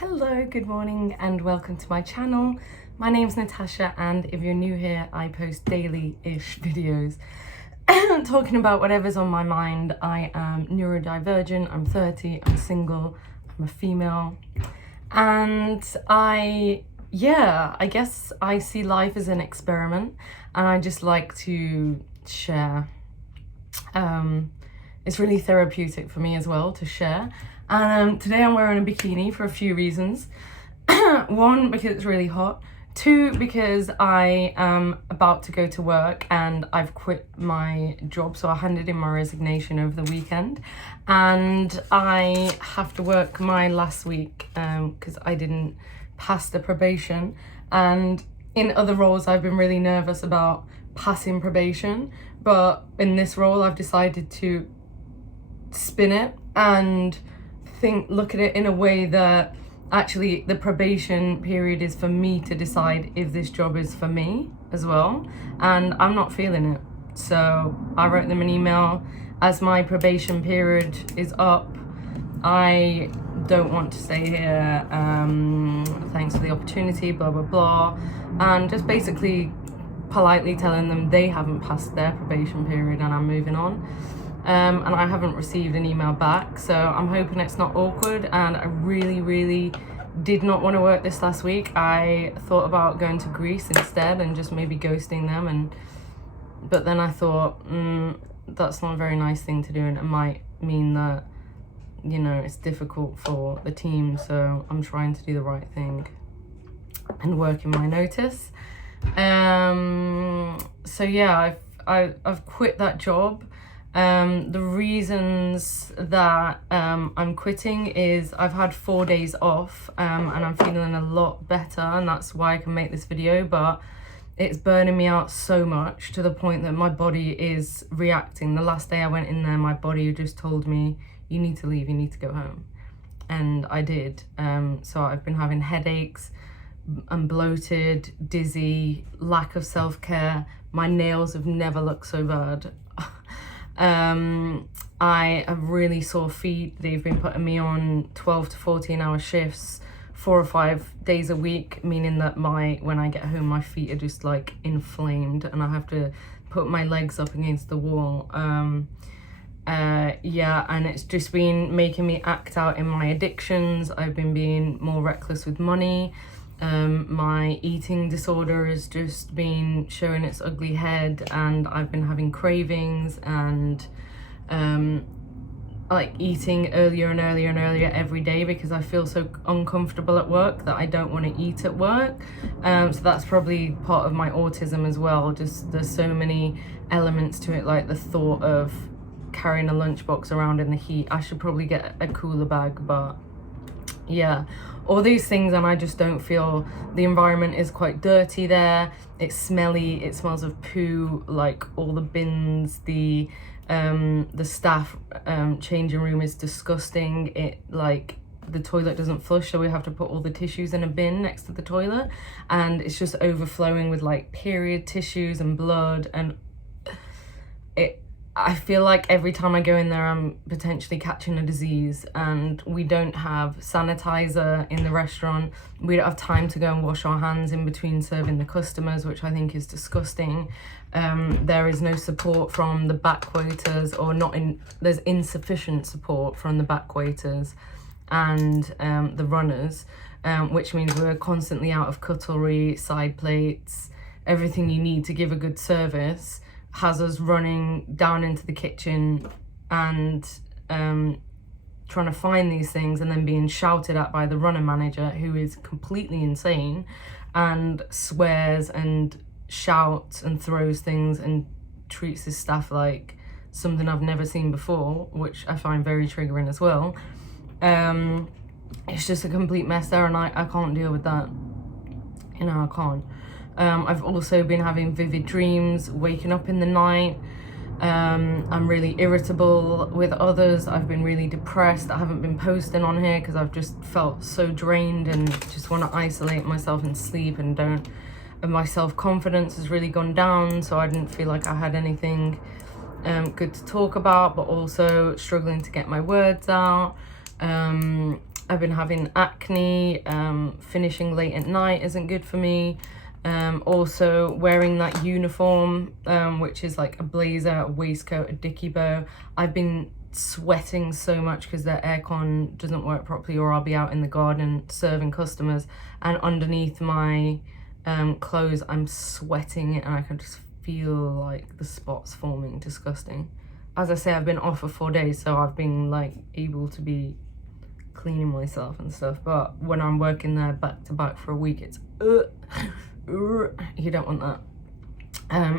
Hello, good morning and welcome to my channel. My name's Natasha and if you're new here, I post daily-ish videos talking about whatever's on my mind. I am neurodivergent, I'm 30, I'm single, I'm a female, and I guess I see life as an experiment and I just like to share. It's really therapeutic for me as well to share. And today I'm wearing a bikini for a few reasons. One, because it's really hot. Two, because I am about to go to work and I've quit my job, so I handed in my resignation over the weekend. And I have to work my last week because I didn't pass the probation. And in other roles, I've been really nervous about passing probation. But in this role, I've decided to spin it and look at it in a way that actually the probation period is for me to decide if this job is for me as well, and I'm not feeling it. So I wrote them an email: as my probation period is up, I don't want to stay here, thanks for the opportunity, blah blah blah, and just basically politely telling them they haven't passed their probation period and I'm moving on. And I haven't received an email back, so I'm hoping it's not awkward. And I really did not want to work this last week. I thought about going to Greece instead and just maybe ghosting them, but then I thought that's not a very nice thing to do, and it might mean that, you know, it's difficult for the team. So I'm trying to do the right thing and work in my notice. So yeah, I've quit that job. The reasons that I'm quitting is I've had 4 days off and I'm feeling a lot better, and that's why I can make this video, but it's burning me out so much to the point that my body is reacting. The last day I went in there, my body just told me, you need to leave, you need to go home, and I did. So I've been having headaches, I'm bloated, dizzy, lack of self-care. My nails have never looked so bad. I have really sore feet. They've been putting me on 12 to 14 hour shifts 4 or 5 days a week, meaning that when I get home, my feet are just like inflamed and I have to put my legs up against the wall. Yeah, and it's just been making me act out in my addictions. I've been being more reckless with money. My eating disorder has just been showing its ugly head, and I've been having cravings and like eating earlier and earlier and earlier every day because I feel so uncomfortable at work that I don't want to eat at work. So that's probably part of my autism as well. Just there's so many elements to it, like the thought of carrying a lunchbox around in the heat. I should probably get a cooler bag, but yeah, all these things, and I just don't feel. The environment is quite dirty there, it's smelly, it smells of poo, like all the bins, the staff changing room is disgusting. It, like, the toilet doesn't flush, so we have to put all the tissues in a bin next to the toilet, and it's just overflowing with like period tissues and blood, and I feel like every time I go in there, I'm potentially catching a disease, and we don't have sanitizer in the restaurant. We don't have time to go and wash our hands in between serving the customers, which I think is disgusting. There is no support from the back waiters, or there's insufficient support from the back waiters and the runners, which means we're constantly out of cutlery, side plates, everything you need to give a good service. Has us running down into the kitchen and trying to find these things, and then being shouted at by the runner manager, who is completely insane and swears and shouts and throws things and treats his staff like something I've never seen before, which I find very triggering as well. It's just a complete mess there, and I can't deal with that. You know, I can't. I've also been having vivid dreams, waking up in the night. I'm really irritable with others. I've been really depressed. I haven't been posting on here because I've just felt so drained and just want to isolate myself and sleep, and my self-confidence has really gone down, so I didn't feel like I had anything good to talk about, but also struggling to get my words out. I've been having acne. Finishing late at night isn't good for me. Also wearing that uniform, which is like a blazer, a waistcoat, a dicky bow. I've been sweating so much because their aircon doesn't work properly, or I'll be out in the garden serving customers, and underneath my clothes I'm sweating and I can just feel like the spots forming. Disgusting. As I say, I've been off for 4 days, so I've been like able to be cleaning myself and stuff, but when I'm working there back to back for a week, it's you don't want that.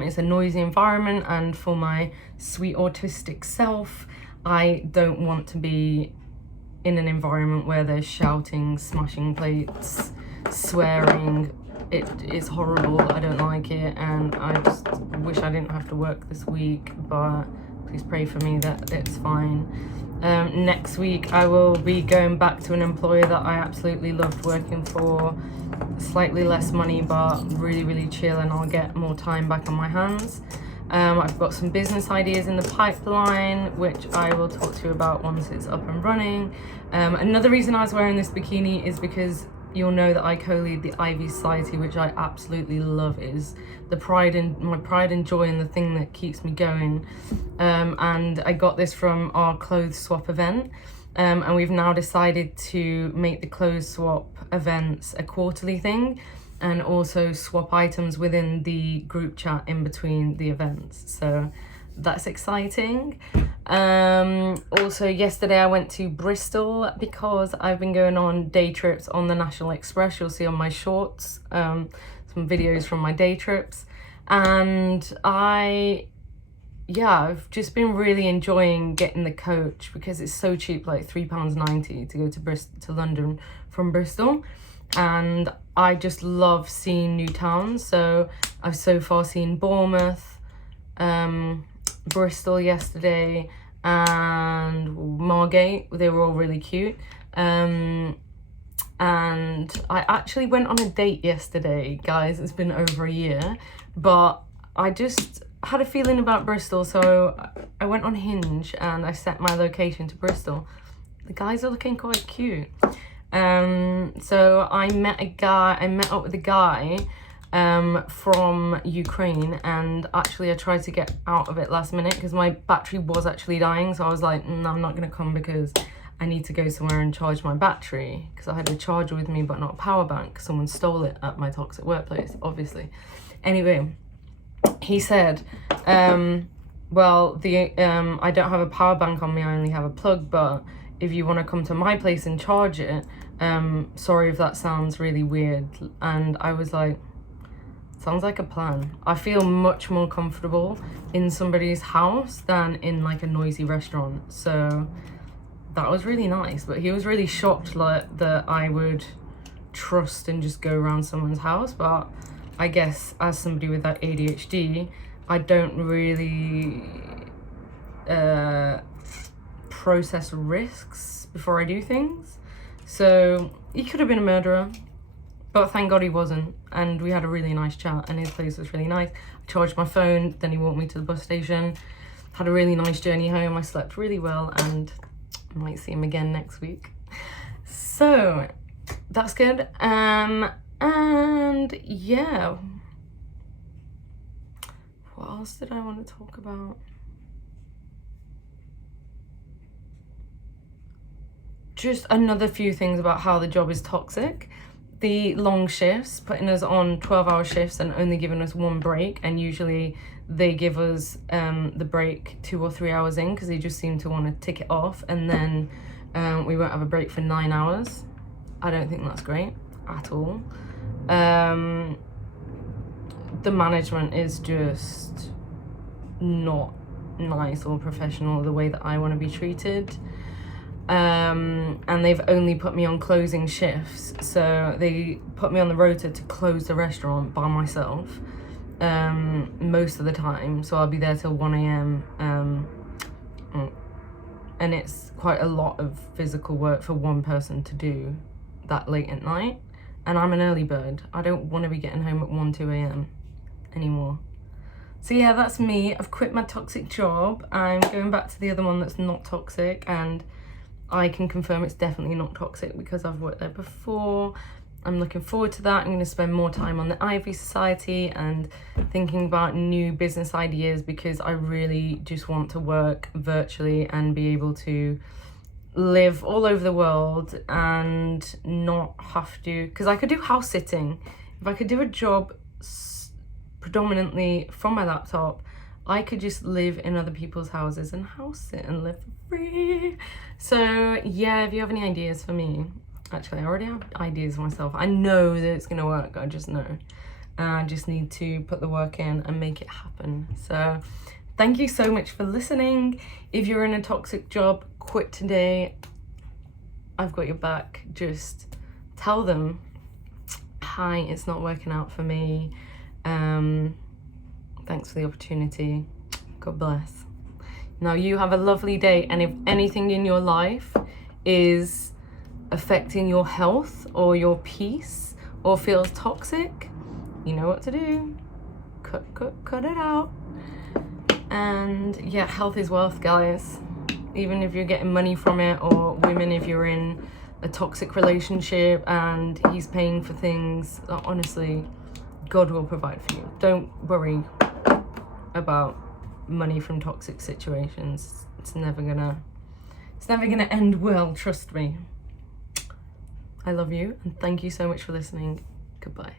It's a noisy environment, and for my sweet autistic self, I don't want to be in an environment where they're shouting, smashing plates, swearing. It is horrible. I don't like it, and I just wish I didn't have to work this week, but please pray for me that it's fine. Next week I will be going back to an employer that I absolutely loved working for. Slightly less money, but really chill, and I'll get more time back on my hands. I've got some business ideas in the pipeline, which I will talk to you about once it's up and running. Another reason I was wearing this bikini is because you'll know that I co-lead the Ivy Society, which I absolutely love. It is my pride and joy, and the thing that keeps me going. And I got this from our clothes swap event. And we've now decided to make the clothes swap events a quarterly thing, and also swap items within the group chat in between the events. So that's exciting. Also yesterday I went to Bristol because I've been going on day trips on the National Express. You'll see on my shorts some videos from my day trips, and I've just been really enjoying getting the coach because it's so cheap, like £3.90 to go to London from Bristol. And I just love seeing new towns. So I've so far seen Bournemouth, Bristol yesterday, and Margate. They were all really cute. And I actually went on a date yesterday, guys. It's been over a year, but I just had a feeling about Bristol, so I went on Hinge and I set my location to Bristol. The guys are looking quite cute. So I met up with a guy from Ukraine, and actually I tried to get out of it last minute because my battery was actually dying, so I was like, I'm not gonna come because I need to go somewhere and charge my battery, because I had a charger with me but not a power bank. Someone stole it at my toxic workplace, obviously. Anyway, he said, well, I don't have a power bank on me, I only have a plug, but if you want to come to my place and charge it, sorry if that sounds really weird. And I was like, sounds like a plan. I feel much more comfortable in somebody's house than in like a noisy restaurant, so that was really nice. But he was really shocked that I would trust and just go around someone's house. But I guess as somebody with that ADHD, I don't really process risks before I do things. So he could have been a murderer, but thank God he wasn't. And we had a really nice chat, and his place was really nice. I charged my phone, then he walked me to the bus station. Had a really nice journey home. I slept really well, and I might see him again next week. So that's good. And yeah, what else did I want to talk about? Just another few things about how the job is toxic. The long shifts, putting us on 12-hour shifts and only giving us one break, and usually they give us the break 2 or 3 hours in, because they just seem to want to tick it off, and then we won't have a break for 9 hours. I don't think that's great at all. The management is just not nice or professional the way that I want to be treated. And they've only put me on closing shifts, so they put me on the rota to close the restaurant by myself most of the time, so I'll be there till 1 a.m. And it's quite a lot of physical work for one person to do that late at night, and I'm an early bird. I don't want to be getting home at 1, 2 a.m. anymore. So yeah, that's me. I've quit my toxic job. I'm going back to the other one that's not toxic, and I can confirm it's definitely not toxic because I've worked there before. I'm looking forward to that. I'm going to spend more time on the Ivy Society and thinking about new business ideas, because I really just want to work virtually and be able to live all over the world and not have to, because I could do house sitting. If I could do a job predominantly from my laptop, I could just live in other people's houses and house sit and live for free. So yeah, if you have any ideas for me, actually I already have ideas myself. I know that it's gonna work, I just know. I just need to put the work in and make it happen. So thank you so much for listening. If you're in a toxic job, quit today. I've got your back. Just tell them, hi, it's not working out for me. Thanks for the opportunity. God bless. Now you have a lovely day, and if anything in your life is affecting your health or your peace or feels toxic, you know what to do. Cut it out. And yeah, health is wealth, guys. Even if you're getting money from it, or women, if you're in a toxic relationship and he's paying for things, honestly, God will provide for you. Don't worry about money from toxic situations. It's never gonna end well, trust me. I love you, and thank you so much for listening. Goodbye.